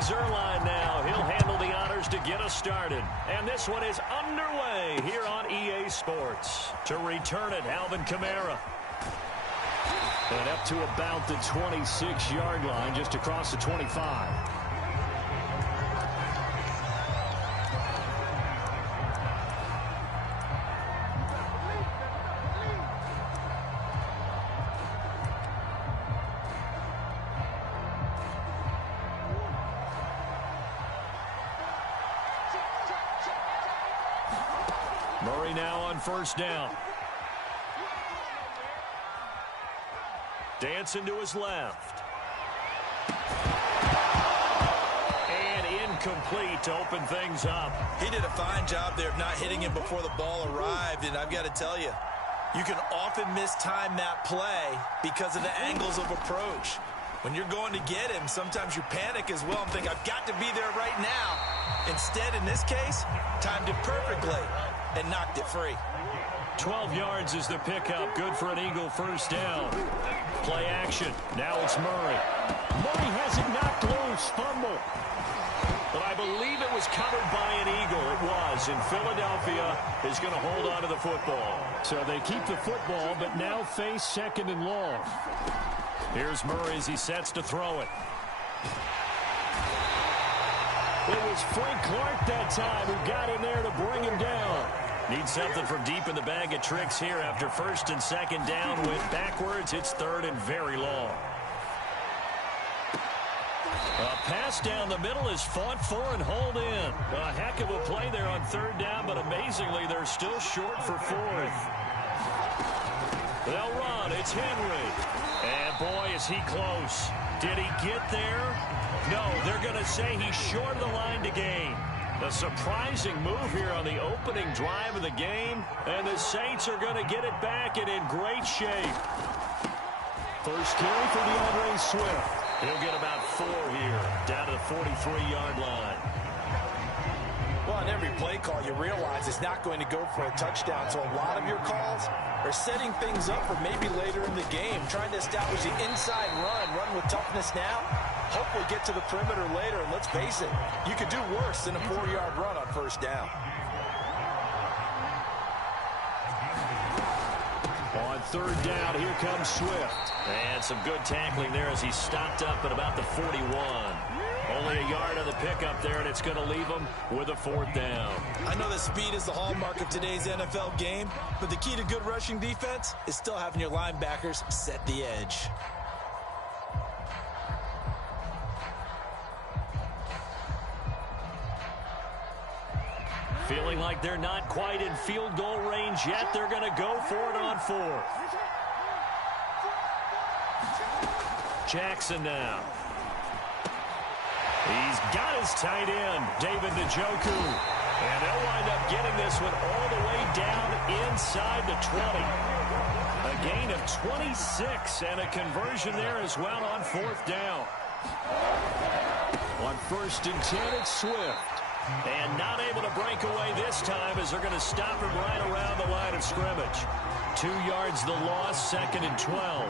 Zerline now. He'll handle the honors to get us started. And this one is underway here on EA Sports. To return it, Alvin Kamara. And up to about the 26-yard line, just across the 25. Murray now on first down. Dancing to his left. And incomplete to open things up. He did a fine job there of not hitting him before the ball arrived, and I've got to tell you, you can often mistime that play because of the angles of approach. When you're going to get him, sometimes you panic as well and think, I've got to be there right now. Instead, in this case, timed it perfectly and knocked it free. 12 yards is the pickup. Good for an Eagle first down. Play action. Now it's Murray. Murray has it knocked loose. Fumble. But I believe it was covered by an Eagle. It was. And Philadelphia is going to hold on to the football. So they keep the football, but now face second and long. Here's Murray as he sets to throw it. It was Frank Clark that time who got in there to bring him down. Needs something from deep in the bag of tricks here after first and second down. Went backwards. It's third and very long. A pass down the middle is fought for and hauled in. A heck of a play there on third down, but amazingly they're still short for fourth. They'll run. It's Henry. And boy, is he close. Did he get there? No, they're going to say he's short of the line to gain. A surprising move here on the opening drive of the game, and the Saints are going to get it back and in great shape. First carry for DeAndre Swift. He'll get about 4 here, down to the 43-yard line. Well, on every play call, you realize it's not going to go for a touchdown, so a lot of your calls are setting things up for maybe later in the game, trying to establish the inside run with toughness now. Hopefully get to the perimeter later, and let's face it, you could do worse than a 4-yard run on first down. On third down, here comes Swift. And some good tackling there as he stopped up at about the 41. Only a yard on the pickup there, and it's going to leave him with a fourth down. I know that speed is the hallmark of today's NFL game, but the key to good rushing defense is still having your linebackers set the edge. Feeling like they're not quite in field goal range yet. They're going to go for it on fourth. Jackson now. He's got his tight end, David Njoku. And they'll wind up getting this one all the way down inside the 20. A gain of 26 and a conversion there as well on fourth down. On first and 10, it's Swift. And not able to break away this time as they're going to stop him right around the line of scrimmage. 2 yards the loss, second and 12.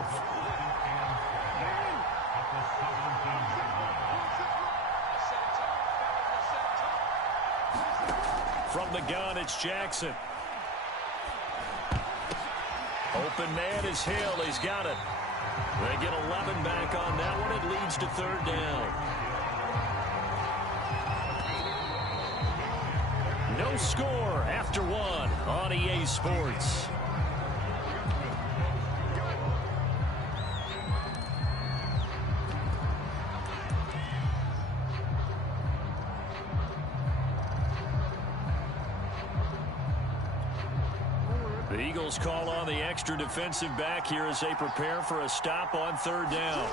From the gun, it's Jackson. Open man is Hill. He's got it. They get 11 back on that one. It leads to third down. No score after one on EA Sports. The Eagles call on the extra defensive back here as they prepare for a stop on third down.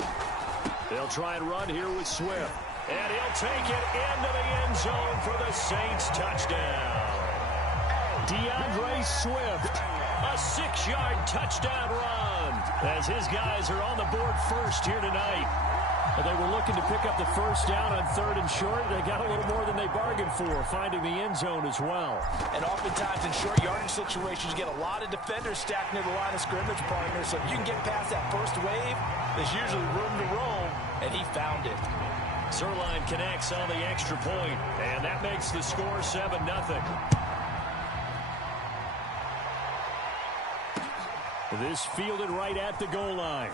They'll try and run here with Swift. And he'll take it into the end zone for the Saints touchdown. DeAndre Swift, a 6-yard touchdown run as his guys are on the board first here tonight. They were looking to pick up the first down on third and short. They got a little more than they bargained for, finding the end zone as well. And oftentimes in short yardage situations, you get a lot of defenders stacked near the line of scrimmage, partner. So if you can get past that first wave, there's usually room to roam, and he found it. Zerline connects on the extra point, and that makes the score 7-0. This fielded right at the goal line.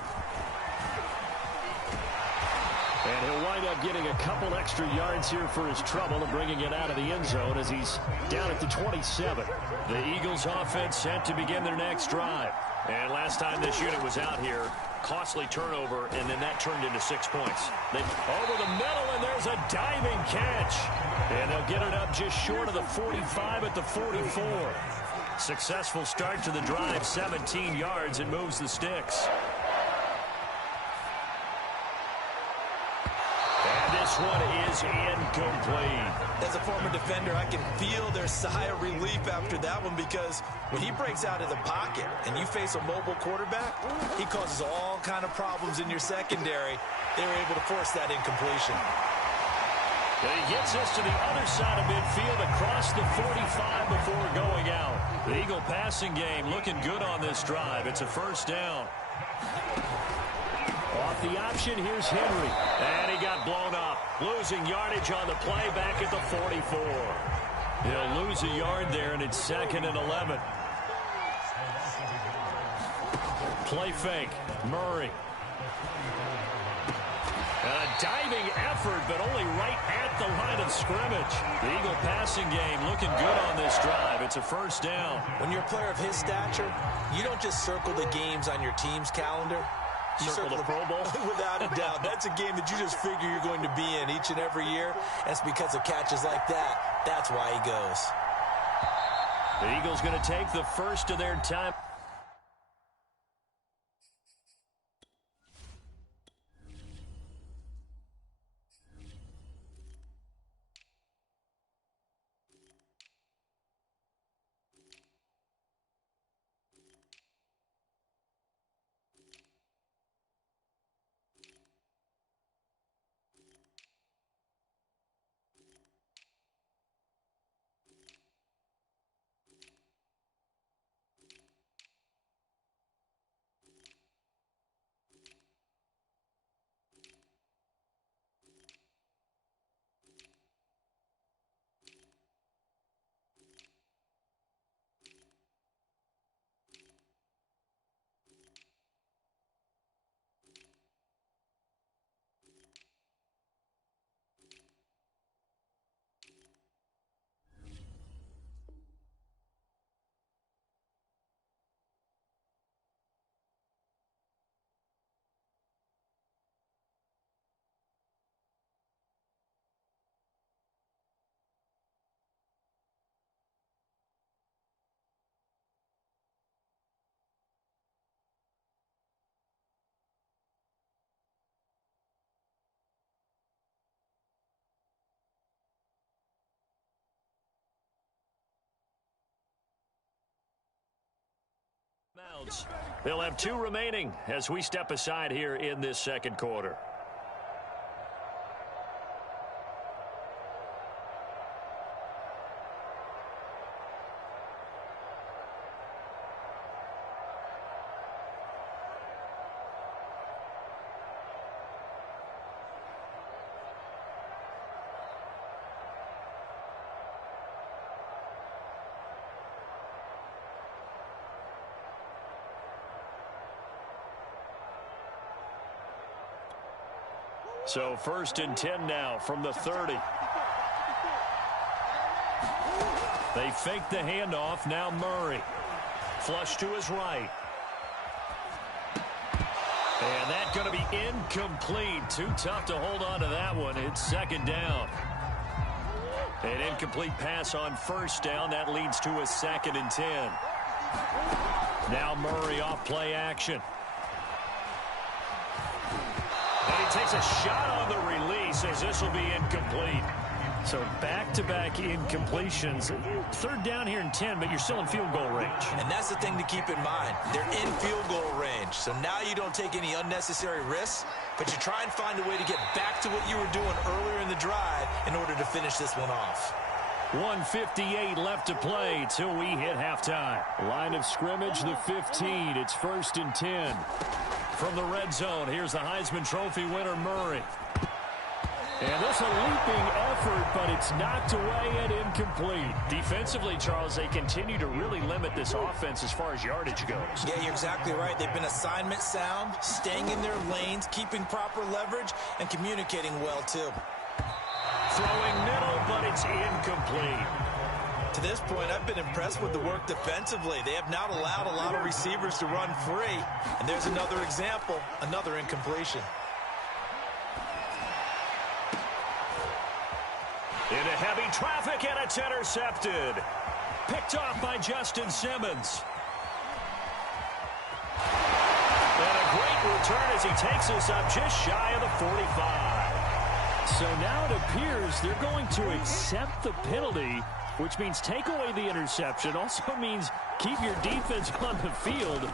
And he'll wind up getting a couple extra yards here for his trouble and bringing it out of the end zone as he's down at the 27. The Eagles offense set to begin their next drive. And last time this unit was out here, costly turnover, and then that turned into 6 points. Over the middle, and there's a diving catch. And they'll get it up just short of the 45 at the 44. Successful start to the drive, 17 yards, and moves the sticks. And this one is incomplete. As a former defender, I can feel their sigh of relief after that one, because when he breaks out of the pocket and you face a mobile quarterback, he causes all kind of problems in your secondary. They were able to force that incompletion. And he gets us to the other side of midfield across the 45 before going out. The Eagle passing game looking good on this drive. It's a first down. Off the option, here's Henry. And he got blown up. Losing yardage on the play back at the 44. He'll lose a yard there, and it's 2nd and 11. Play fake. Murray. And a diving effort, but only right at the line of scrimmage. The Eagle passing game looking good on this drive. It's a first down. When you're a player of his stature, you don't just circle the games on your team's calendar. You circle the Pro Bowl? Without a doubt. That's a game that you just figure you're going to be in each and every year. And it's because of catches like that. That's why he goes. The Eagles going to take the first of their time. They'll have 2 remaining as we step aside here in this second quarter. So 1st and 10 now from the 30. They fake the handoff. Now Murray. Flush to his right. And that's going to be incomplete. Too tough to hold on to that one. It's 2nd down. An incomplete pass on 1st down. That leads to a 2nd and 10. Now Murray off play action. And he takes a shot on the release as this will be incomplete. So back-to-back incompletions. 3rd down here and 10, but you're still in field goal range. And that's the thing to keep in mind. They're in field goal range. So now you don't take any unnecessary risks, but you try and find a way to get back to what you were doing earlier in the drive in order to finish this one off. 1:58 left to play till we hit halftime. Line of scrimmage, the 15. It's 1st and 10. From the red zone, here's the Heisman Trophy winner, Murray. And this a leaping effort, but it's knocked away and incomplete. Defensively, Charles, they continue to really limit this offense as far as yardage goes. Yeah, you're exactly right. They've been assignment sound, staying in their lanes, keeping proper leverage, and communicating well, too. Throwing middle, but it's incomplete. To this point, I've been impressed with the work defensively. They have not allowed a lot of receivers to run free. And there's another example, another incompletion. Into heavy traffic, and it's intercepted. Picked off by Justin Simmons. And a great return as he takes us up just shy of the 45. So now it appears they're going to accept the penalty, which means take away the interception. Also means keep your defense on the field.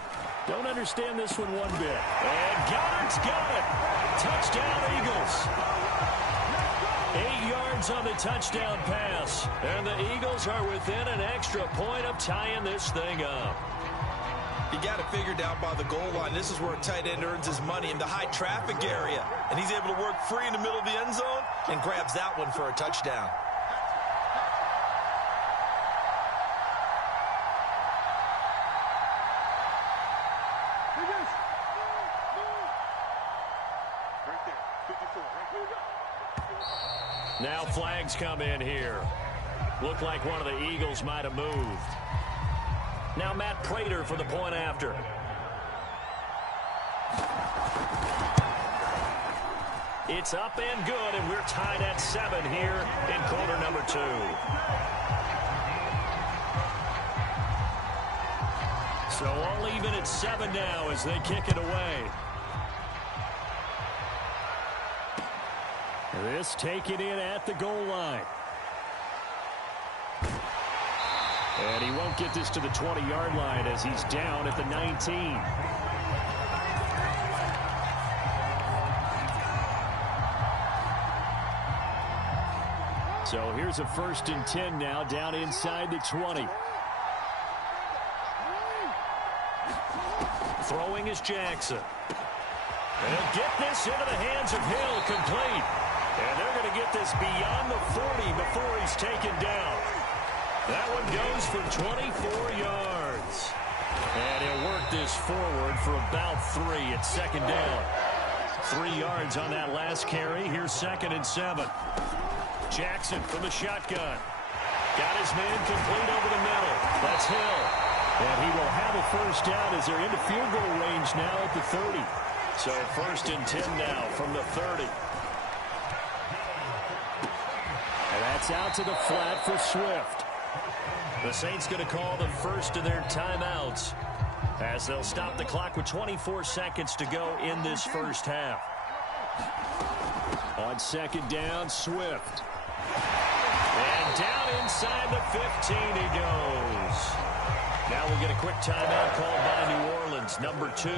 Don't understand this one one bit. And Goddard's got it. Touchdown, Eagles. 8 yards on the touchdown pass. And the Eagles are within an extra point of tying this thing up. You got it figured out by the goal line. This is where a tight end earns his money, in the high traffic area. And he's able to work free in the middle of the end zone and grabs that one for a touchdown. Now flags come in here. Looked like one of the Eagles might have moved. Now Matt Prater for the point after. It's up and good, and we're tied at 7 here in quarter number 2. So all even at 7 now as they kick it away. This taken in at the goal line. And he won't get this to the 20-yard line as he's down at the 19. So here's a 1st and 10 now, down inside the 20. Throwing is Jackson. They'll get this into the hands of Hill, complete. And they're going to get this beyond the 40 before he's taken down. That one goes for 24 yards. And he'll work this forward for about 3 at 2nd down. 3 yards on that last carry. Here's 2nd and 7. Jackson from the shotgun. Got his man complete over the middle. That's Hill. And he will have a 1st down as they're into field goal range now at the 30. So 1st and 10 now from the 30. And that's out to the flat for Swift. The Saints going to call the first of their timeouts as they'll stop the clock with 24 seconds to go in this first half. On 2nd down, Swift. And down inside the 15 he goes. Now we'll get a quick timeout called by New Orleans, number 2.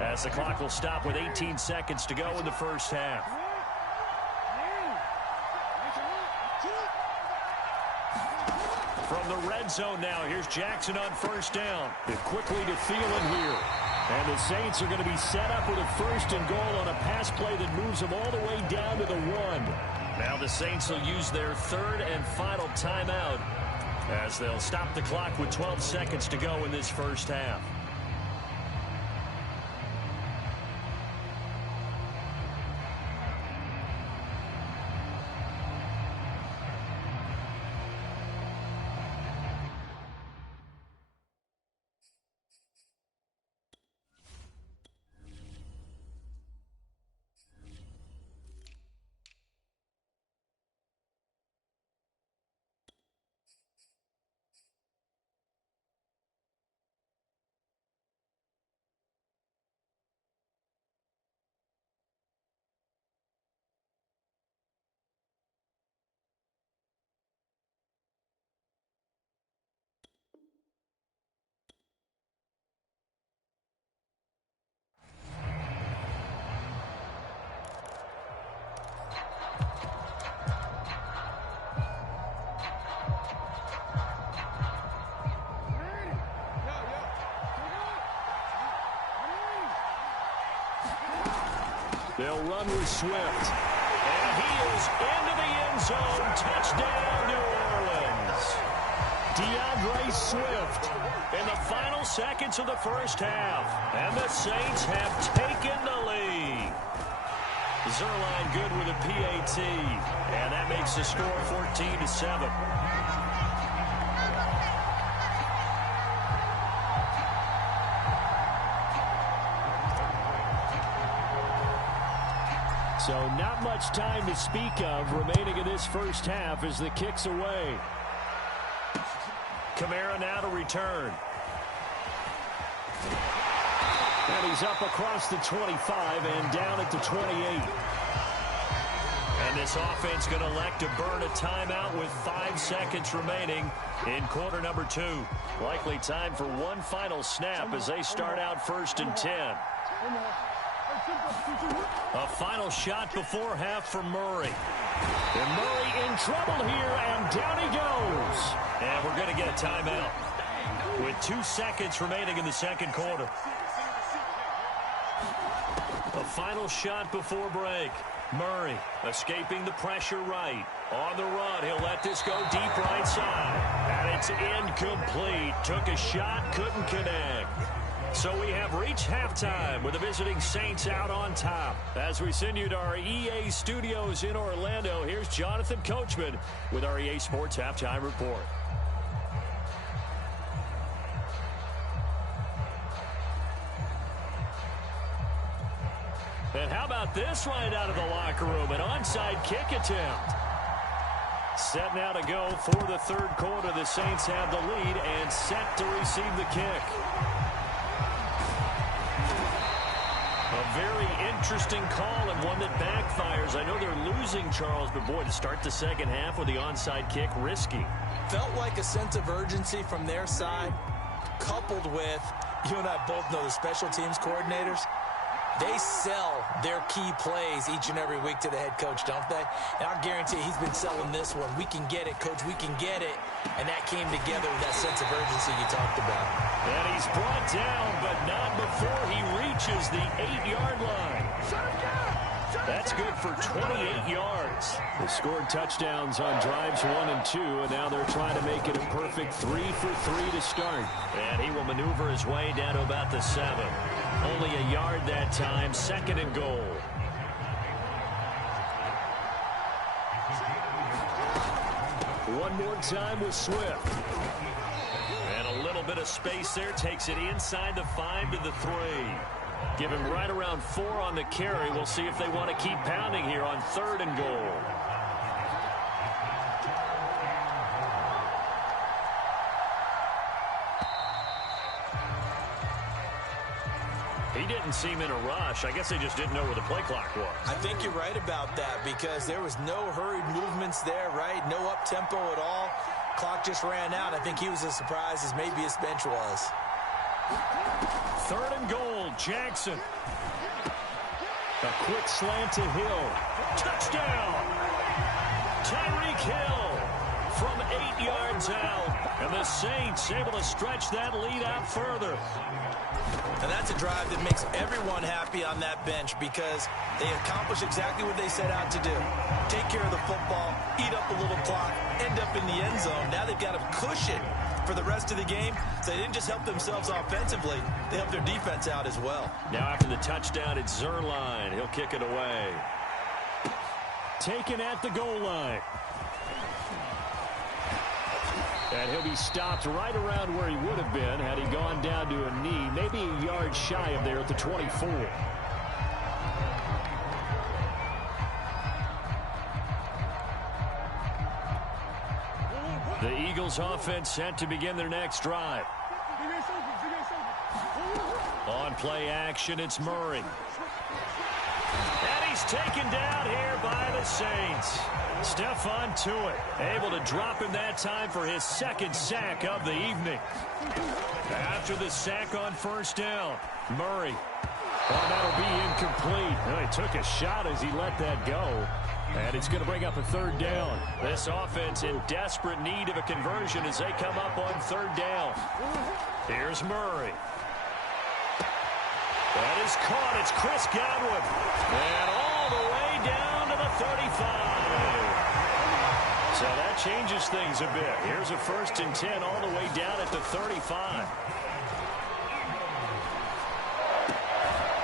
As the clock will stop with 18 seconds to go in the first half. From the red zone now, here's Jackson on 1st down. They're quickly to Thielen here. And the Saints are going to be set up with a 1st and goal on a pass play that moves them all the way down to the 1. Now the Saints will use their 3rd and final timeout as they'll stop the clock with 12 seconds to go in this first half. They'll run with Swift. he is into the end zone. Touchdown, New Orleans. DeAndre Swift in the final seconds of the first half. And the Saints have taken the lead. Zerline good with a PAT. And that makes the score 14-7. So not much time to speak of remaining in this first half as the kick's away. Kamara now to return. And he's up across the 25 and down at the 28. And this offense going to elect to burn a timeout with 5 seconds remaining in quarter number 2. Likely time for one final snap as they start out 1st and 10. A final shot before half for Murray. And Murray in trouble here, and down he goes. And we're going to get a timeout with 2 seconds remaining in the second quarter. A final shot before break. Murray escaping the pressure right. On the run, he'll let this go deep right side. And it's incomplete. Took a shot, couldn't connect. So we have reached halftime with the visiting Saints out on top. As we send you to our EA studios in Orlando, here's Jonathan Coachman with our EA Sports Halftime Report. And how about this right out of the locker room? An onside kick attempt. Set now to go for the third quarter. The Saints have the lead and set to receive the kick. A very interesting call and one that backfires. I know they're losing, Charles, but boy, to start the second half with the onside kick, risky. Felt like a sense of urgency from their side, coupled with, you and I both know the special teams coordinators. They sell their key plays each and every week to the head coach, don't they? And I guarantee he's been selling this one. We can get it, coach. We can get it. And that came together with that sense of urgency you talked about. And he's brought down, but not before he reaches the 8-yard line. That's good for 28 yards. They scored touchdowns on drives 1 and 2, and now they're trying to make it a perfect 3 for 3 to start. And he will maneuver his way down to about the 7. Only a yard that time, 2nd and goal. One more time with Swift. And a little bit of space there, takes it inside the 5 to the 3. Give him right around 4 on the carry. We'll see if they want to keep pounding here on 3rd and goal. He didn't seem in a rush. I guess they just didn't know where the play clock was. I think you're right about that because there was no hurried movements there, right? No up-tempo at all. Clock just ran out. I think he was as surprised as maybe his bench was. 3rd and goal, Jackson. A quick slant to Hill. Touchdown! Tyreek Hill from 8 yards out. And the Saints able to stretch that lead out further. And that's a drive that makes everyone happy on that bench because they accomplish exactly what they set out to do. Take care of the football, eat up a little clock, end up in the end zone. Now they've got a cushion for the rest of the game. So they didn't just help themselves offensively, they helped their defense out as well. Now after the touchdown, it's Zerline. He'll kick it away. Taken at the goal line. And he'll be stopped right around where he would have been had he gone down to a knee, maybe a yard shy of there at the 24. The Eagles offense set to begin their next drive. On play action, it's Murray. And he's taken down here by the Saints. Stephon Tuitt able to drop him that time for his 2nd sack of the evening. After the sack on 1st down, Murray. Oh, that'll be incomplete. Well, he took a shot as he let that go. And it's going to bring up a 3rd down. This offense in desperate need of a conversion as they come up on 3rd down. Here's Murray. That is caught. It's Chris Godwin. And all the way down to to the 35. So that changes things a bit. Here's a 1st and 10 all the way down at the 35.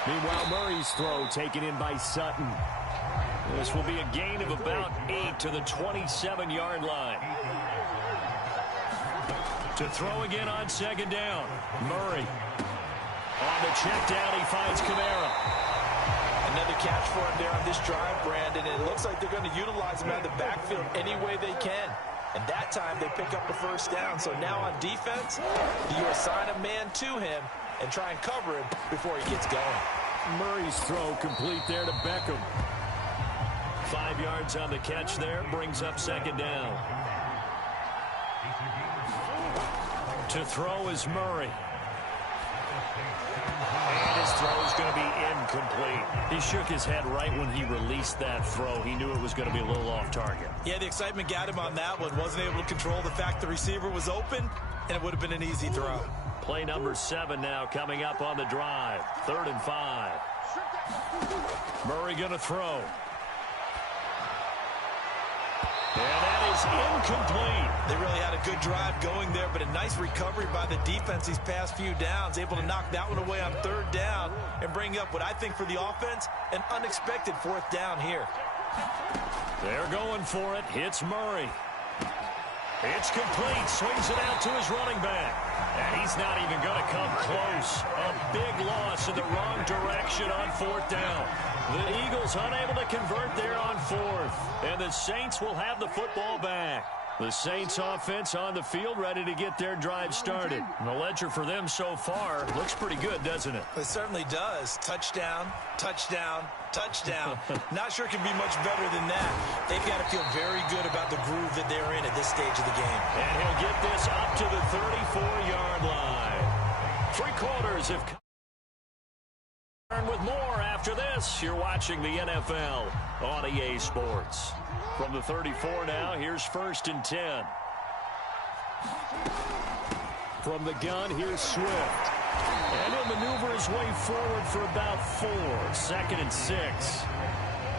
Meanwhile, Murray's throw taken in by Sutton. This will be a gain of about 8 to the 27-yard line. To throw again on 2nd down. Murray. On the check down, he finds Kamara. Another catch for him there on this drive, Brandon. And it looks like they're going to utilize him out of the backfield any way they can. And that time they pick up a 1st down. So now on defense, you assign a man to him and try and cover him before he gets going. Murray's throw complete there to Beckham. 5 yards on the catch there, brings up 2nd down. To throw is Murray. And his throw is going to be incomplete. He shook his head right when he released that throw. He knew it was going to be a little off target. Yeah, the excitement got him on that one. Wasn't able to control the fact the receiver was open, and it would have been an easy throw. Play number 7 now coming up on the drive. 3rd and 5. Murray going to throw. And that is incomplete. They really had a good drive going there, but a nice recovery by the defense these past few downs, able to knock that one away on 3rd down and bring up what I think for the offense, an unexpected 4th down here. They're going for it. Hits Murray. It's complete. Swings it out to his running back. And he's not even going to come close. A big loss in the wrong direction on 4th down. The Eagles unable to convert there on 4th. And the Saints will have the football back. The Saints offense on the field ready to get their drive started. And the ledger for them so far looks pretty good, doesn't it? It certainly does. Touchdown, touchdown, touchdown. Not sure it can be much better than that. They've got to feel very good about the groove that they're in at this stage of the game. And he'll get this up to the 34-yard line. 3 quarters have come. With more after this, you're watching the NFL on EA Sports. From the 34 now, here's 1st and 10. From the gun, here's Swift. And he'll maneuver his way forward for about 4. 2nd and 6.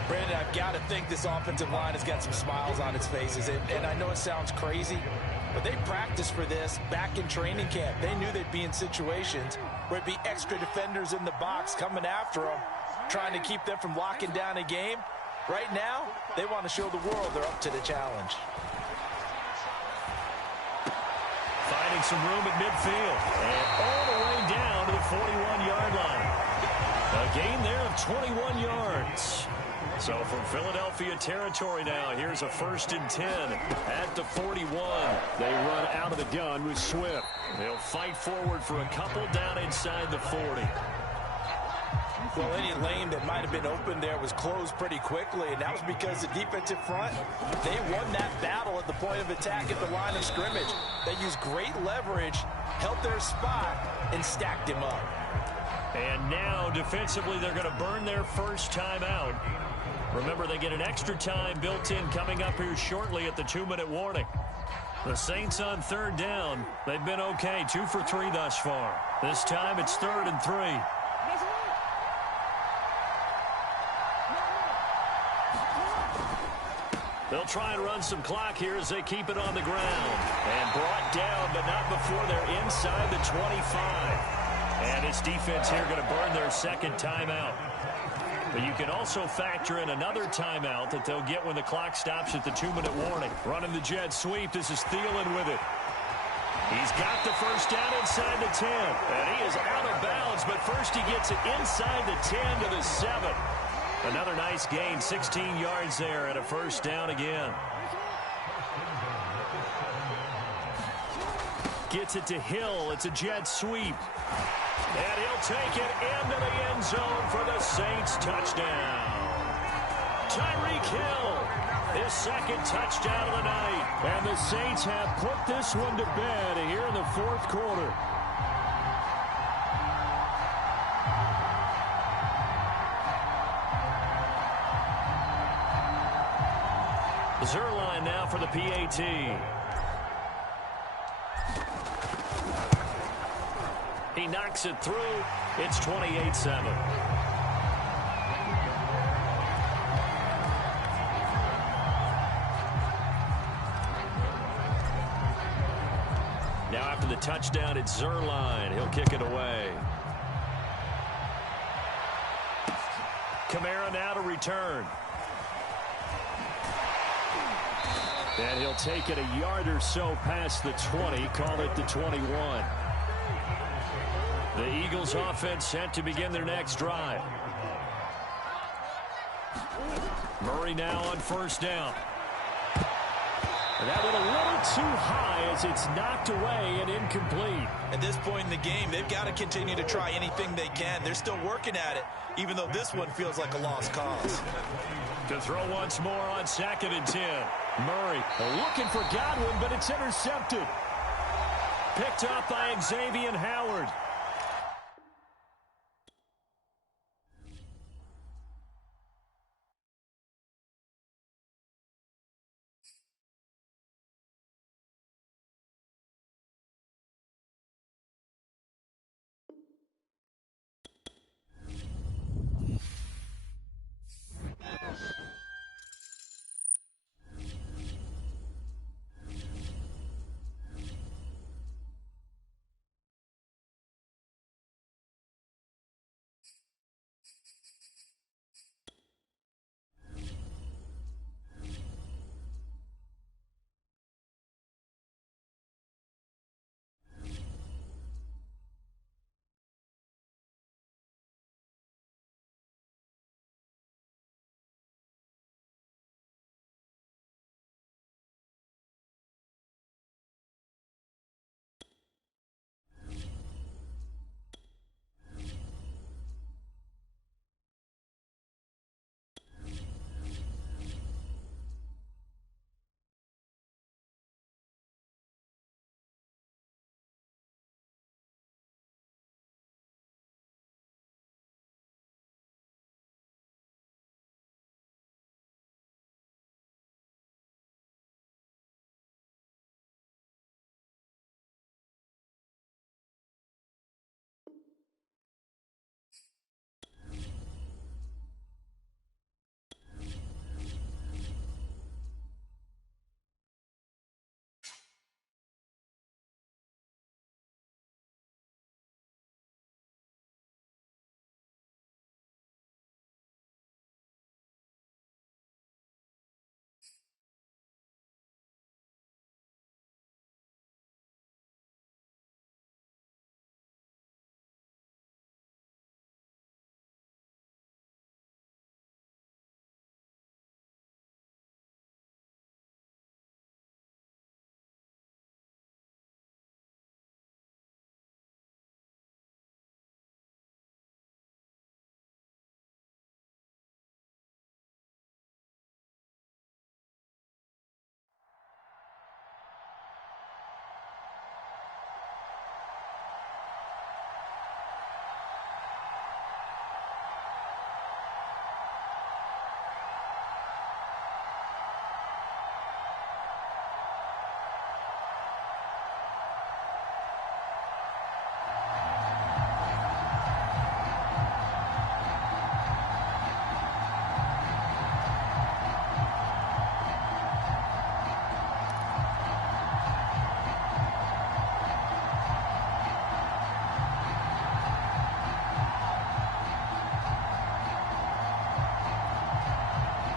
Brandon, I've got to think this offensive line has got some smiles on its faces. And I know it sounds crazy, but they practiced for this back in training camp. They knew they'd be in situations where it'd be extra defenders in the box coming after them, trying to keep them from locking down a game. Right now, they want to show the world they're up to the challenge. Finding some room at midfield. And all the way down to the 41-yard line. A gain there of 21 yards. So from Philadelphia territory now, here's a 1st and 10 at the 41. They run out of the gun with Swift. They'll fight forward for a couple down inside the 40. Well, any lane that might have been open there was closed pretty quickly, and that was because the defensive front, they won that battle at the point of attack at the line of scrimmage. They used great leverage, held their spot, and stacked him up. And now, defensively, they're going to burn their first timeout. Remember, they get an extra time built in coming up here shortly at the 2-minute warning. The Saints on 3rd down. They've been okay, 2 for 3 thus far. This time it's 3rd and 3. They'll try and run some clock here as they keep it on the ground. And brought down, but not before they're inside the 25. And this defense here going to burn their 2nd timeout. But you can also factor in another timeout that they'll get when the clock stops at the 2-minute warning. Running the jet sweep. This is Thielen with it. He's got the first down inside the 10. And he is out of bounds, but first he gets it inside the 10 to the 7. Another nice gain, 16 yards there and a first down again. Gets it to Hill. It's a jet sweep. And he'll take it into the end zone for the Saints touchdown. Tyreek Hill, his 2nd touchdown of the night. And the Saints have put this one to bed here in the 4th quarter. Zerline now for the PAT. He knocks it through. It's 28-7. touchdown at Zerline. He'll kick it away. Kamara now to return. And he'll take it a yard or so past the 20, call it the 21. The Eagles offense set to begin their next drive. Murray now on first down. And that went a little too high as it's knocked away and incomplete. At this point in the game, they've got to continue to try anything they can. They're still working at it, even though this one feels like a lost cause. To throw once more on 2nd and 10. Murray looking for Godwin, but it's intercepted. Picked up by Xavier Howard.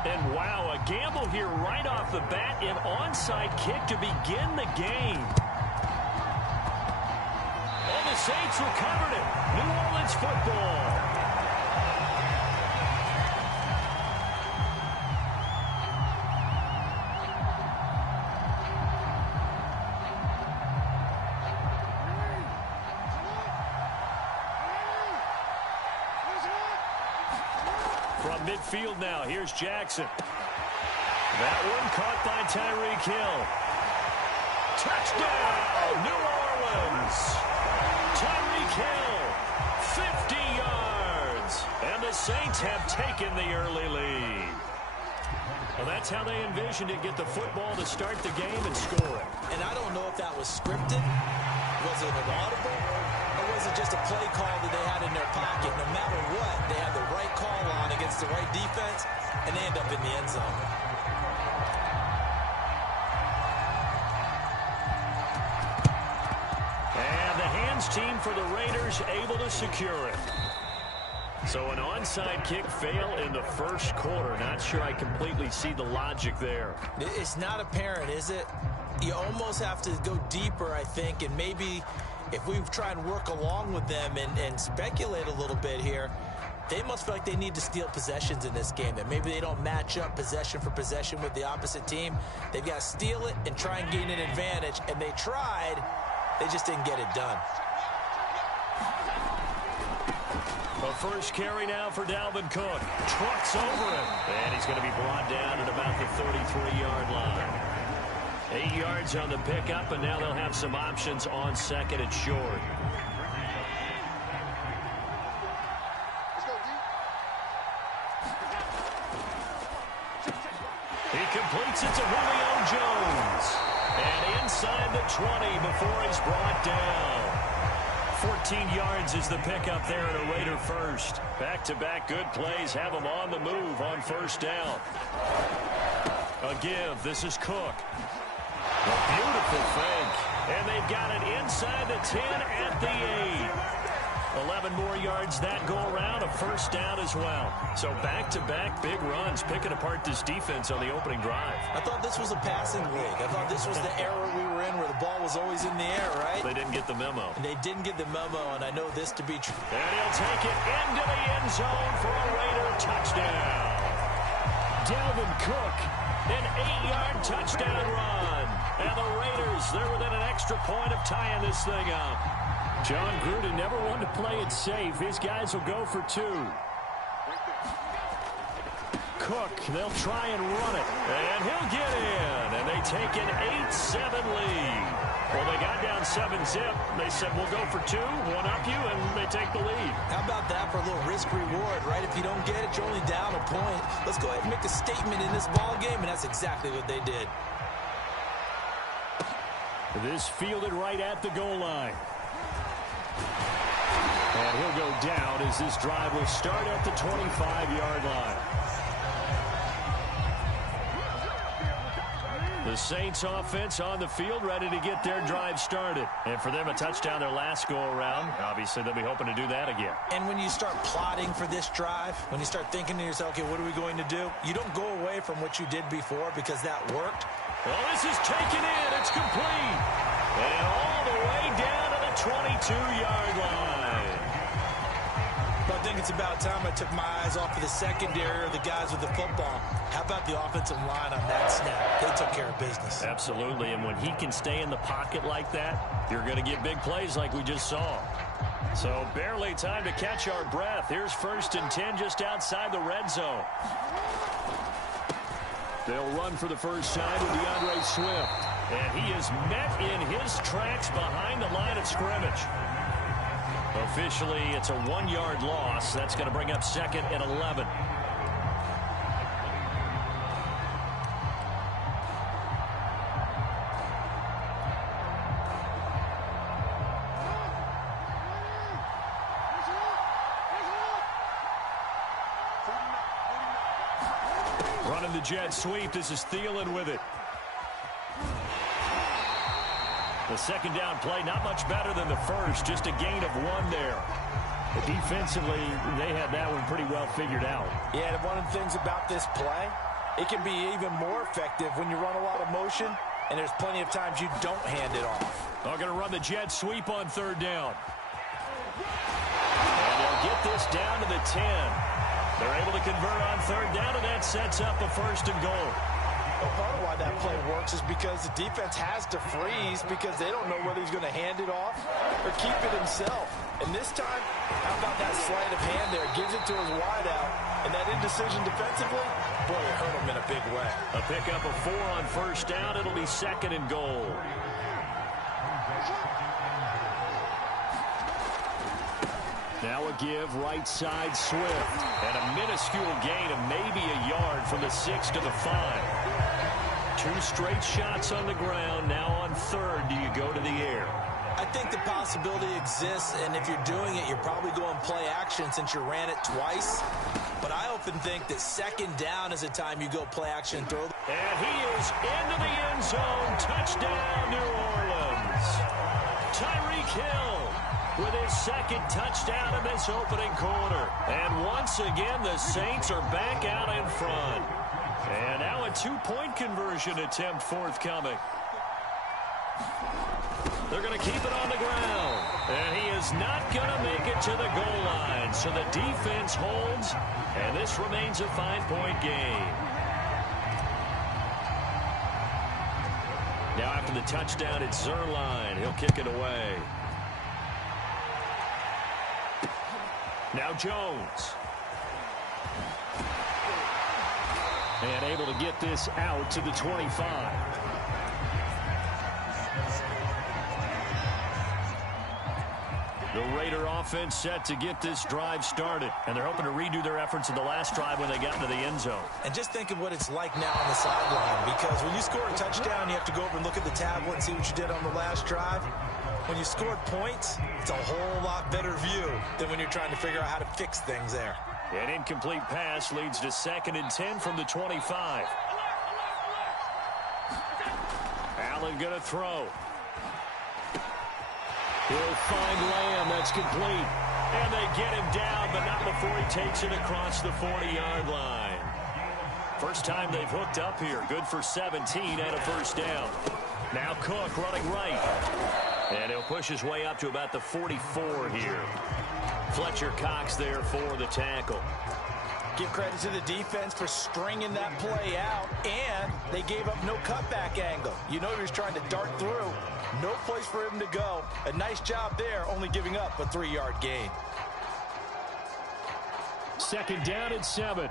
And wow, a gamble here right off the bat. An onside kick to begin the game. And the Saints recovered it. New Orleans football. From midfield now, here's Jackson. That one caught by Tyreek Hill. Touchdown, New Orleans. Tyreek Hill, 50 yards. And the Saints have taken the early lead. Well, that's how they envisioned it, get the football to start the game and score it. And I don't know if that was scripted. Was it an audible? Or was it just a play call that they had in their pocket? No matter what, they had the right call on against the right defense, and they end up in the end zone. Specials team for the Raiders able to secure it. So an onside kick fail in the first quarter. Not sure I completely see the logic there. It's not apparent, is it? You almost have to go deeper, I think, and maybe if we try and work along with them and speculate a little bit here, they must feel like they need to steal possessions in this game, that maybe they don't match up possession for possession with the opposite team. They've got to steal it and try and gain an advantage, and they tried. They just didn't get it done. The first carry now for Dalvin Cook. Trucks over him. And he's going to be brought down at about the 33-yard line. 8 yards on the pickup, and now they'll have some options on second and short. He completes it to Julio Jones. And inside the 20 before he's brought down. 14 yards is the pickup there at a Raider first. Back-to-back good plays have him on the move on first down. A give. This is Cook. A beautiful fake. And they've got it inside the 10 at the 8. 11 more yards that go around, a first down as well. So back-to-back big runs, picking apart this defense on the opening drive. I thought this was a passing league. I thought this was the era we were in where the ball was always in the air, right? They didn't get the memo. And they didn't get the memo, and I know this to be true. And he'll take it into the end zone for a Raider touchdown. Dalvin Cook, an 8-yard touchdown run. And the Raiders, they're within an extra point of tying this thing up. John Gruden never wanted to play it safe. His guys will go for 2. Cook, they'll try and run it. And he'll get in. And they take an 8-7 lead. Well, they got down 7-zip. They said, we'll go for 2, one up you, and they take the lead. How about that for a little risk-reward, right? If you don't get it, you're only down a point. Let's go ahead and make a statement in this ball game, and that's exactly what they did. This fielded right at the goal line. And he'll go down as this drive will start at the 25-yard line. The Saints offense on the field ready to get their drive started. And for them, a touchdown their last go-around. Obviously, they'll be hoping to do that again. And when you start plotting for this drive, when you start thinking to yourself, okay, what are we going to do? You don't go away from what you did before because that worked. Well, this is taken in. It's complete. And all the way down to the 22-yard line. I think it's about time I took my eyes off of the secondary or the guys with the football. How about the offensive line on that snap? They took care of business. Absolutely, and when he can stay in the pocket like that, you're going to get big plays like we just saw. So barely time to catch our breath. Here's 1st and 10 just outside the red zone. They'll run for the first time with DeAndre Swift. And he is met in his tracks behind the line of scrimmage. Officially, it's a 1-yard loss. That's going to bring up 2nd and 11. Running the jet sweep. This is Thielen with it. The second down play, not much better than the first, just a gain of 1 there. But defensively, they had that one pretty well figured out. Yeah, and one of the things about this play, it can be even more effective when you run a lot of motion, and there's plenty of times you don't hand it off. They're going to run the jet sweep on 3rd down. And they'll get this down to the 10. They're able to convert on 3rd down, and that sets up a 1st and goal. Well, part of why that play works is because the defense has to freeze because they don't know whether he's going to hand it off or keep it himself. And this time, how about that sleight of hand there? Gives it to his wideout. And that indecision defensively, boy, it hurt him in a big way. A pickup of 4 on 1st down. It'll be 2nd and goal. Now a give right side Swift. And a minuscule gain of maybe a yard from the 6 to the 5. 2 straight shots on the ground. Now on 3rd, do you go to the air? I think the possibility exists, and if you're doing it, you're probably going play action since you ran it twice. But I often think that 2nd down is a time you go play action and throw. And he is into the end zone. Touchdown, New Orleans. Tyreek Hill with his second touchdown in this opening quarter. And once again, the Saints are back out in front. And now a two-point conversion attempt forthcoming. They're going to keep it on the ground. And he is not going to make it to the goal line. So the defense holds, and this remains a 5-point game. Now after the touchdown, it's Zerline. He'll kick it away. Now Jones. And able to get this out to the 25. The Raider offense set to get this drive started. And they're hoping to redo their efforts in the last drive when they got into the end zone. And just think of what it's like now on the sideline. Because when you score a touchdown, you have to go over and look at the tablet and see what you did on the last drive. When you scored points, it's a whole lot better view than when you're trying to figure out how to fix things there. An incomplete pass leads to 2nd and 10 from the 25. Allen going to throw. He'll find Lamb. That's complete. And they get him down, but not before he takes it across the 40-yard line. First time they've hooked up here. Good for 17 and a first down. Now Cook running right. And he'll push his way up to about the 44 here. Fletcher Cox there for the tackle. Give credit to the defense for stringing that play out, and they gave up no cutback angle. You know he was trying to dart through. No place for him to go. A nice job there, only giving up a 3-yard gain. 2nd down and 7.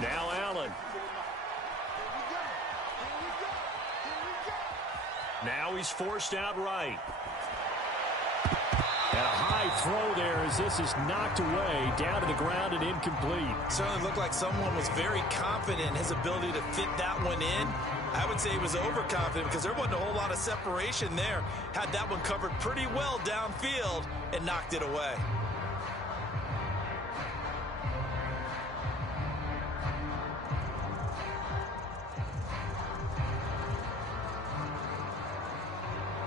Now Allen. Now he's forced out right. And a high throw there as this is knocked away, down to the ground and incomplete. Certainly looked like someone was very confident in his ability to fit that one in. I would say he was overconfident because there wasn't a whole lot of separation there. Had that one covered pretty well downfield and knocked it away.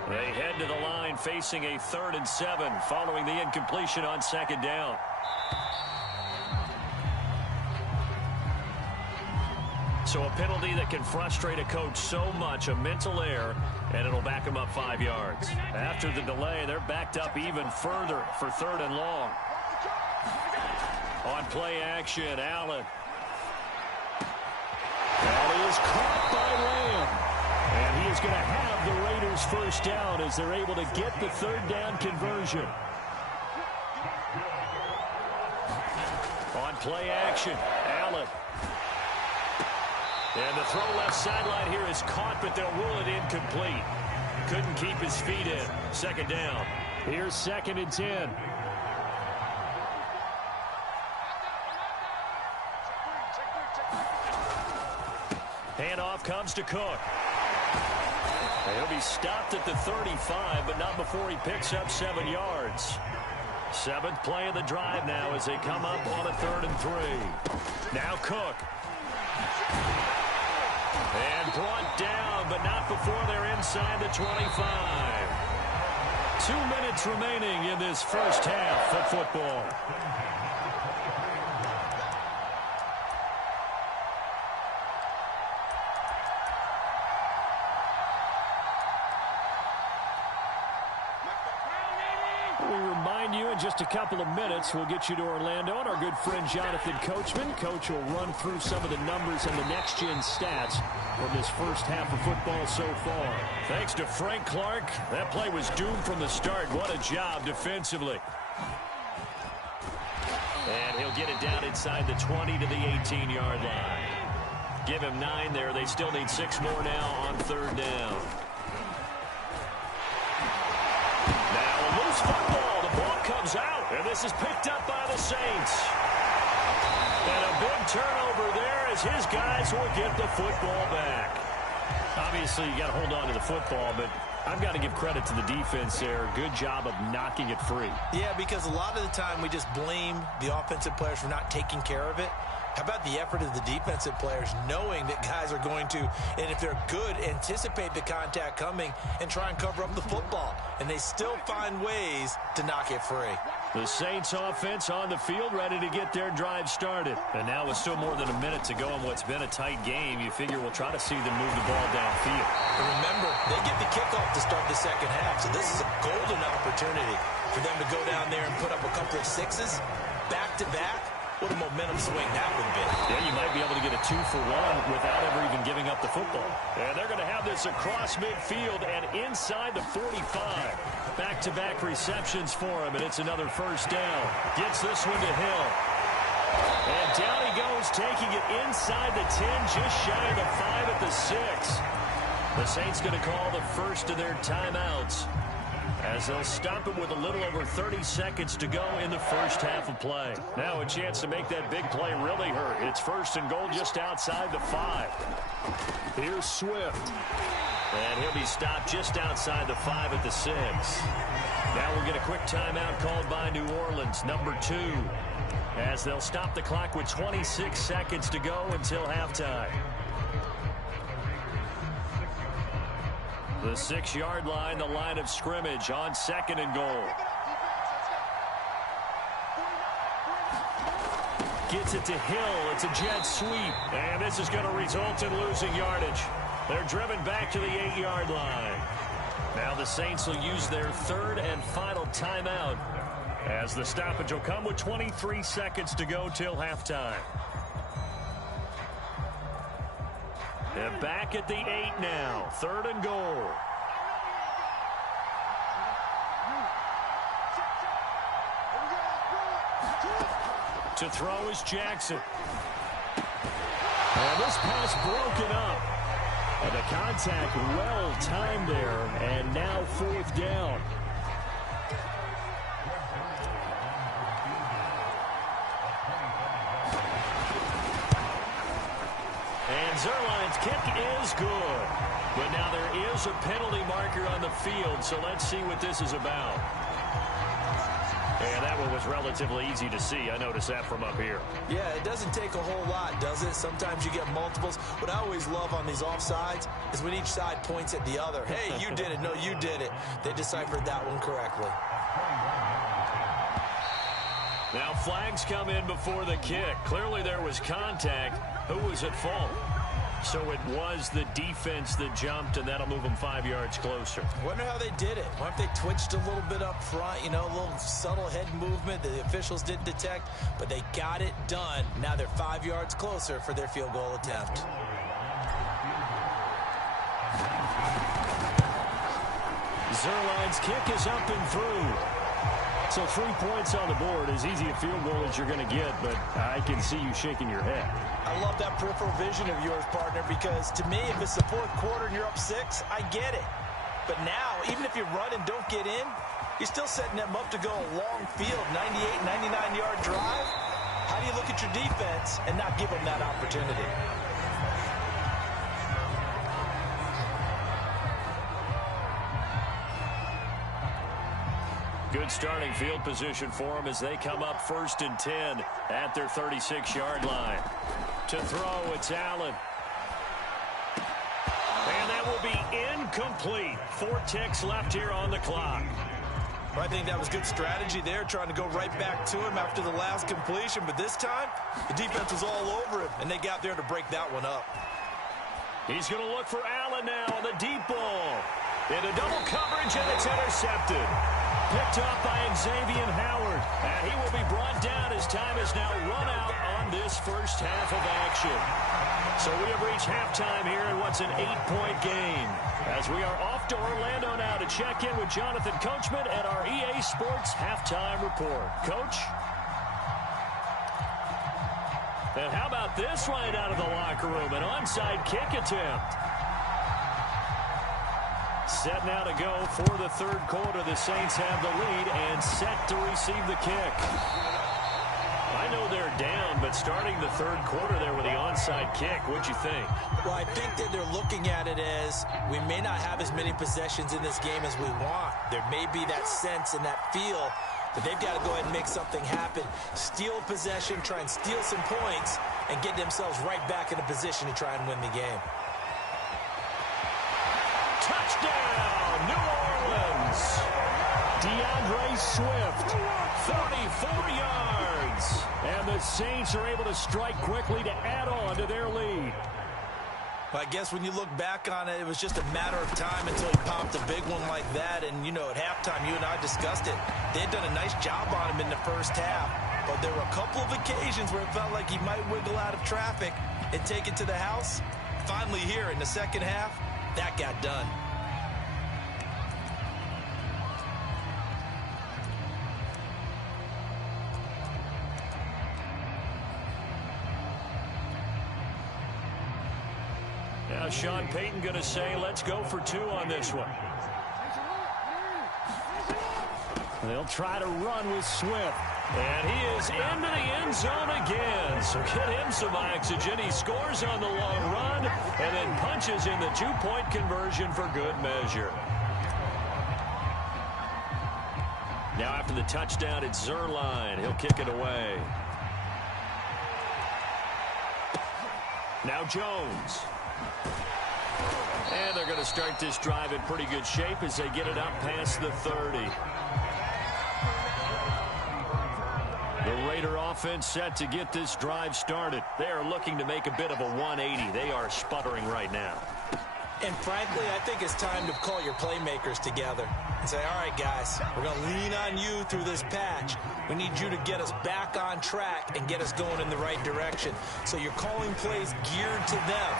They head to the line facing a 3rd and 7 following the incompletion on 2nd down. So a penalty that can frustrate a coach so much, a mental error, and it'll back him up 5 yards. After the delay, they're backed up even further for 3rd and long. On play action, Allen. That is caught by Lamb. And he is going to have the Raiders first down as they're able to get the 3rd down conversion. On play action, Allen. And the throw left sideline here is caught, but they'll rule it incomplete. Couldn't keep his feet in. 2nd down. Here's 2nd and 10. Handoff comes to Cook. He'll be stopped at the 35, but not before he picks up 7 yards. 7th play of the drive now as they come up on a 3rd and 3. Now Cook. And brought down, but not before they're inside the 25. 2 minutes remaining in this first half of football. Just a couple of minutes, we'll get you to Orlando and our good friend Jonathan Coachman. Coach will run through some of the numbers and the next-gen stats from this first half of football so far. Thanks to Frank Clark. That play was doomed from the start. What a job defensively. And he'll get it down inside the 20 to the 18-yard line. Give him 9 there. They still need 6 more now on 3rd down. Now a loose football. Comes out, and this is picked up by the Saints. And a big turnover there as his guys will get the football back. Obviously, you got to hold on to the football, but I've got to give credit to the defense there. Good job of knocking it free. Yeah, because a lot of the time we just blame the offensive players for not taking care of it. How about the effort of the defensive players knowing that guys are going to, and if they're good, anticipate the contact coming and try and cover up the football. And they still find ways to knock it free. The Saints offense on the field ready to get their drive started. And now with still more than a minute to go in what's been a tight game, you figure we'll try to see them move the ball downfield. And remember, they get the kickoff to start the second half, so this is a golden opportunity for them to go down there and put up a couple of sixes back-to-back. What a momentum swing that would be. Yeah, you might be able to get a 2-for-1 without ever even giving up the football. And they're going to have this across midfield and inside the 45. Back-to-back receptions for him, and it's another first down. Gets this one to Hill. And down he goes, taking it inside the 10, just shy of the 5 at the 6. The Saints going to call the first of their timeouts, as they'll stop it with a little over 30 seconds to go in the first half of play. Now a chance to make that big play really hurt. It's first and goal just outside the 5. Here's Swift. And he'll be stopped just outside the 5 at the 6. Now we'll get a quick timeout called by New Orleans, number 2, as they'll stop the clock with 26 seconds to go until halftime. The 6-yard line, the line of scrimmage on second and goal. Gets it to Hill. It's a jet sweep. And this is going to result in losing yardage. They're driven back to the 8-yard line. Now the Saints will use their third and final timeout, as the stoppage will come with 23 seconds to go till halftime. And back at the 8 now. Third and goal. To throw is Jackson. And this pass broken up. And the contact well timed there. And now fourth down. And Zerline's kick is good. But now there is a penalty marker on the field, so let's see what this is about. And that one was relatively easy to see. I noticed that from up here. Yeah, it doesn't take a whole lot, does it? Sometimes you get multiples. What I always love on these offsides is when each side points at the other. Hey, you did it. No, you did it. They deciphered that one correctly. Now flags come in before the kick. Clearly there was contact. Who was at fault? So it was the defense that jumped, and that'll move them 5 yards closer. Wonder how they did it. Wonder if they twitched a little bit up front, you know, a little subtle head movement that the officials didn't detect, but they got it done. Now they're 5 yards closer for their field goal attempt. Zerline's kick is up and through. So 3 points on the board, as easy a field goal as you're going to get, but I can see you shaking your head. I love that peripheral vision of yours, partner, because to me, if it's the fourth quarter and you're up 6, I get it. But now, even if you run and don't get in, you're still setting them up to go a long field, 98, 99-yard drive. How do you look at your defense and not give them that opportunity? Good starting field position for them as they come up first and 10 at their 36-yard line. To throw, it's Allen. And that will be incomplete. 4 ticks left here on the clock. Well, I think that was good strategy there, trying to go right back to him after the last completion. But this time, the defense was all over him, and they got there to break that one up. He's going to look for Allen now on the deep ball. Into double coverage, and it's intercepted. Picked up by Xavier Howard. And he will be brought down as time is now run out on this first half of action. So we have reached halftime here in what's an 8-point game, as we are off to Orlando now to check in with Jonathan Coachman at our EA Sports Halftime Report. Coach? And how about this right out of the locker room? An onside kick attempt. Set now to go for the third quarter. The Saints have the lead and set to receive the kick. I know they're down, but starting the third quarter there with the onside kick, what'd you think? Well, I think that they're looking at it as we may not have as many possessions in this game as we want. There may be that sense and that feel that they've got to go ahead and make something happen, steal possession, try and steal some points, and get themselves right back in a position to try and win the game. Touchdown, New Orleans. DeAndre Swift, 44 yards. And the Saints are able to strike quickly to add on to their lead. Well, I guess when you look back on it, it was just a matter of time until he popped a big one like that. And, you know, at halftime, you and I discussed it. They had done a nice job on him in the first half. But there were a couple of occasions where it felt like he might wiggle out of traffic and take it to the house. Finally here in the second half, that got done. Now Sean Payton going to say, let's go for 2 on this one. They'll try to run with Swift. And he is into the end zone again. So get him some oxygen. He scores on the long run and then punches in the 2-point conversion for good measure. Now after the touchdown, it's Zerline. He'll kick it away. Now Jones. And they're going to start this drive in pretty good shape as they get it up past the 30. The Raider offense set to get this drive started. They are looking to make a bit of a 180. They are sputtering right now. And frankly, I think it's time to call your playmakers together and say, all right, guys, we're going to lean on you through this patch. We need you to get us back on track and get us going in the right direction. So you're calling plays geared to them.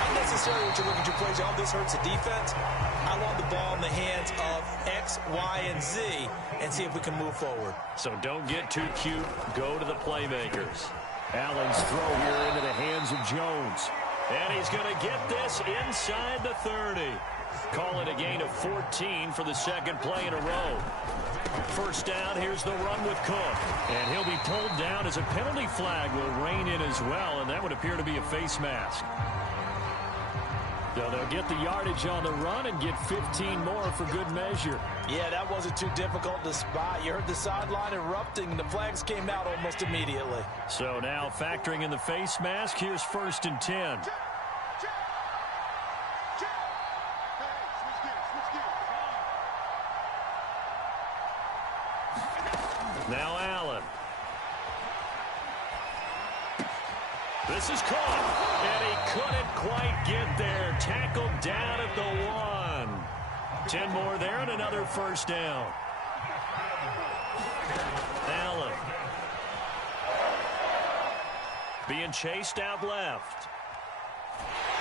Not necessarily what you're looking to plays, oh, this hurts the defense. I want the ball in the hands of X, Y, and Z and see if we can move forward. So don't get too cute. Go to the playmakers. Allen's throw here into the hands of Jones. And he's going to get this inside the 30. Call it a gain of 14 for the second play in a row. First down, here's the run with Cook. And he'll be pulled down as a penalty flag will rein in as well, and that would appear to be a face mask. So they'll get the yardage on the run and get 15 more for good measure. Yeah, that wasn't too difficult to spot. You heard the sideline erupting, and the flags came out almost immediately. So now factoring in the face mask, here's 1st and 10. Now Allen. This is caught, and he couldn't quite get there. Tackled down at the 1. 10 more there and another first down. Allen. Being chased out left.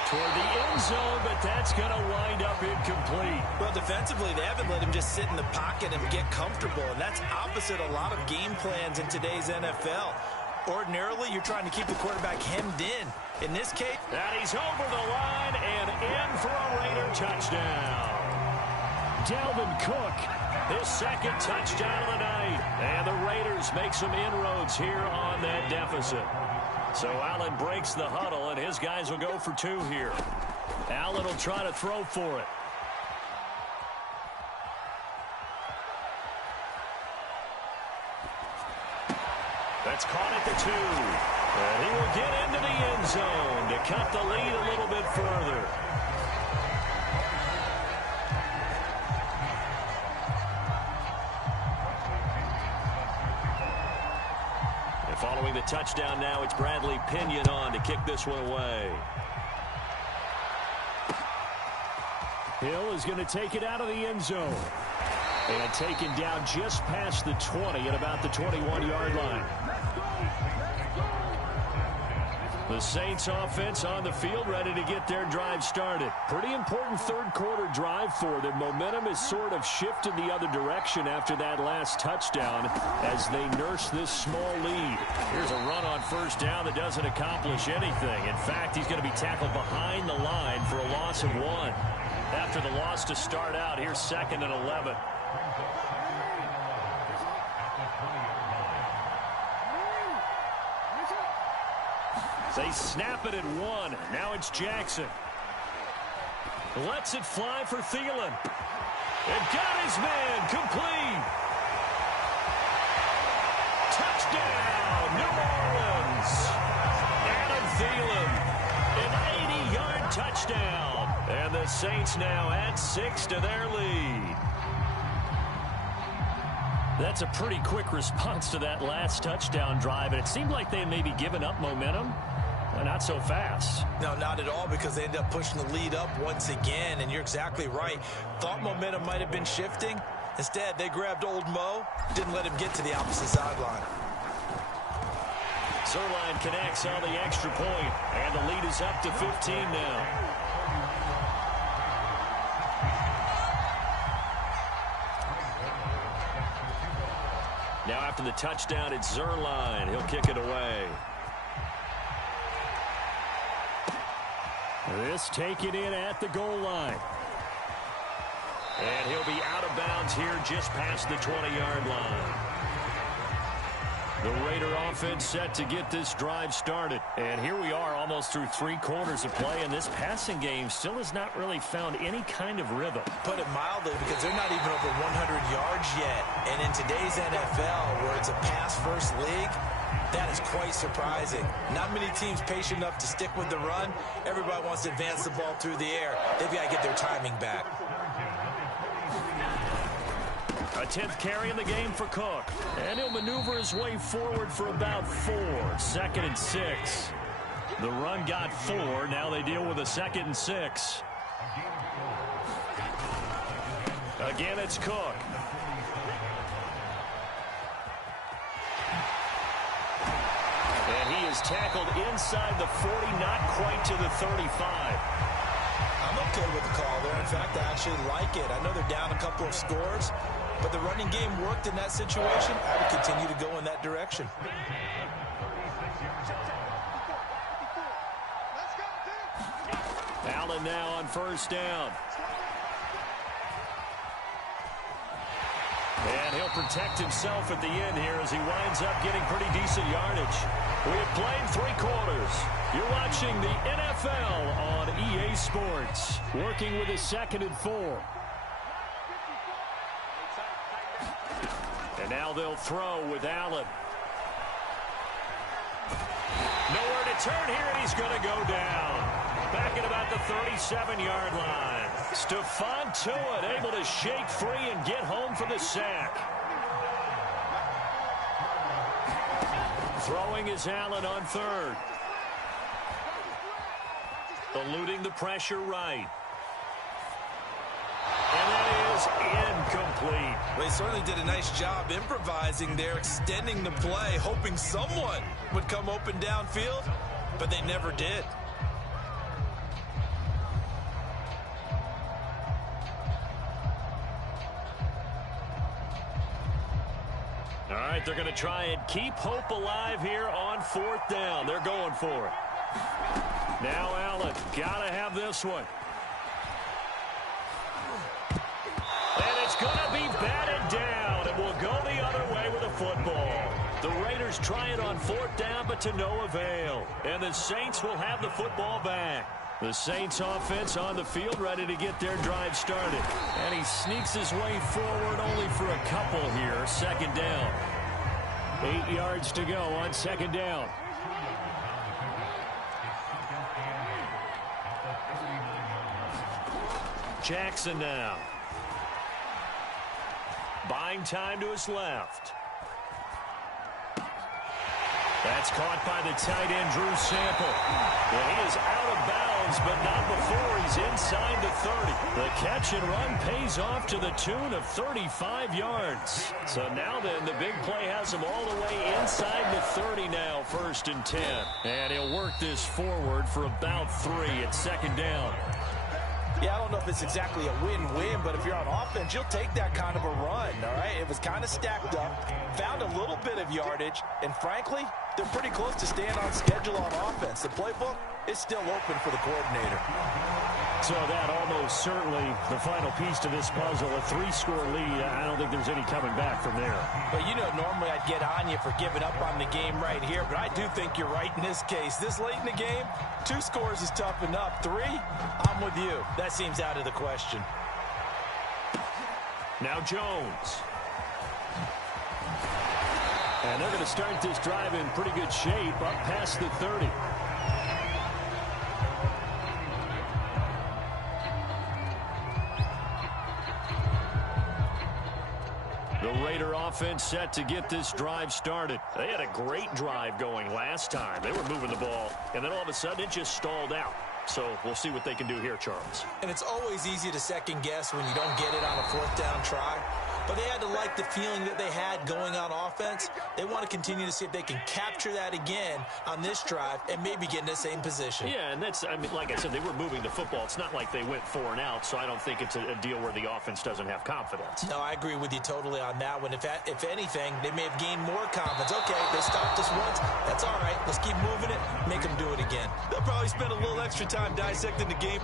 Toward the end zone, but that's going to wind up incomplete. Well, defensively, they haven't let him just sit in the pocket and get comfortable, and that's opposite a lot of game plans in today's NFL. Ordinarily, you're trying to keep the quarterback hemmed in. In this case, and he's over the line and in for a Raider touchdown. Dalvin Cook, his second touchdown of the night. And the Raiders make some inroads here on that deficit. So Allen breaks the huddle, and his guys will go for 2 here. Allen will try to throw for it. That's caught at the 2. And he will get into the end zone to cut the lead a little bit further. And following the touchdown now, it's Bradley Pinion on to kick this one away. Hill is going to take it out of the end zone. And taken down just past the 20 at about the 21-yard line. The Saints offense on the field ready to get their drive started. Pretty important third-quarter drive for them. Momentum has sort of shifted the other direction after that last touchdown as they nurse this small lead. Here's a run on first down that doesn't accomplish anything. In fact, he's going to be tackled behind the line for a loss of 1. After the loss to start out, here's 2nd and 11. They snap it at 1. Now it's Jackson. Lets it fly for Thielen. And got his man complete. Saints now add 6 to their lead. That's a pretty quick response to that last touchdown drive, and it seemed like they had maybe given up momentum. Not so fast. No, not at all, because they end up pushing the lead up once again, and you're exactly right. Thought momentum might have been shifting. Instead, they grabbed old Mo, didn't let him get to the opposite sideline. Zerline connects on the extra point, and the lead is up to 15 now. Now after the touchdown, it's Zerline. He'll kick it away. This taken in at the goal line. And he'll be out of bounds here just past the 20-yard line. The Raider offense set to get this drive started. And here we are almost through 3 quarters of play, and this passing game still has not really found any kind of rhythm. Put it mildly, because they're not even over 100 yards yet. And in today's NFL, where it's a pass-first league, that is quite surprising. Not many teams patient enough to stick with the run. Everybody wants to advance the ball through the air. They've got to get their timing back. A 10th carry in the game for Cook. And he'll maneuver his way forward for about 4. 2nd and 6. The run got 4. Now they deal with a 2nd and 6. Again, it's Cook. And he is tackled inside the 40, not quite to the 35. I'm okay with the call there. In fact, I actually like it. I know they're down a couple of scores, but the running game worked in that situation. I would continue to go in that direction. Allen now on 1st down. And he'll protect himself at the end here as he winds up getting pretty decent yardage. We have played 3 quarters. You're watching the NFL on EA Sports. Working with a 2nd and 4. And now they'll throw with Allen. Nowhere to turn here, and he's going to go down. Back at about the 37-yard line. Stephon Tuitt able to shake free and get home for the sack. Throwing is Allen on 3rd. Eluding the pressure right. And that is incomplete. They certainly did a nice job improvising there, extending the play, hoping someone would come open downfield, but they never did. All right, they're going to try and keep hope alive here on 4th down. They're going for it. Now Allen, got to have this one. And it's going to be batted down, and will go the other way with the football. The Raiders try it on 4th down, but to no avail. And the Saints will have the football back. The Saints offense on the field, ready to get their drive started. And he sneaks his way forward only for a couple here. 2nd down. 8 yards to go on 2nd down. Jackson now. Buying time to his left. That's caught by the tight end, Drew Sample. And he is out of bounds, but not before he's inside the 30. The catch and run pays off to the tune of 35 yards. So now then, the big play has him all the way inside the 30 now, 1st and 10. And he'll work this forward for about 3 at 2nd down. Yeah, I don't know if it's exactly a win-win, but if you're on offense, you'll take that kind of a run, all right? It was kind of stacked up, found a little bit of yardage, and frankly, they're pretty close to staying on schedule on offense. The playbook is still open for the coordinator. So that almost certainly the final piece to this puzzle, a 3-score lead. I don't think there's any coming back from there. But, you know, normally I'd get on you for giving up on the game right here, but I do think you're right in this case. This late in the game, 2 scores is tough enough. 3, I'm with you. That seems out of the question. Now Jones. And they're going to start this drive in pretty good shape up past the 30. The Raider offense set to get this drive started. They had a great drive going last time. They were moving the ball, and then all of a sudden it just stalled out. So we'll see what they can do here, Charles. And it's always easy to second guess when you don't get it on a fourth down try. But they had to like the feeling that they had going on offense. They want to continue to see if they can capture that again on this drive and maybe get in the same position. Yeah, and that's, I mean, like I said, they were moving the football. It's not like they went 4 and out, so I don't think it's a deal where the offense doesn't have confidence. No, I agree with you totally on that one. If anything, they may have gained more confidence. Okay, they stopped us once. That's all right. Let's keep moving it. Make them do it again. They'll probably spend a little extra time dissecting the game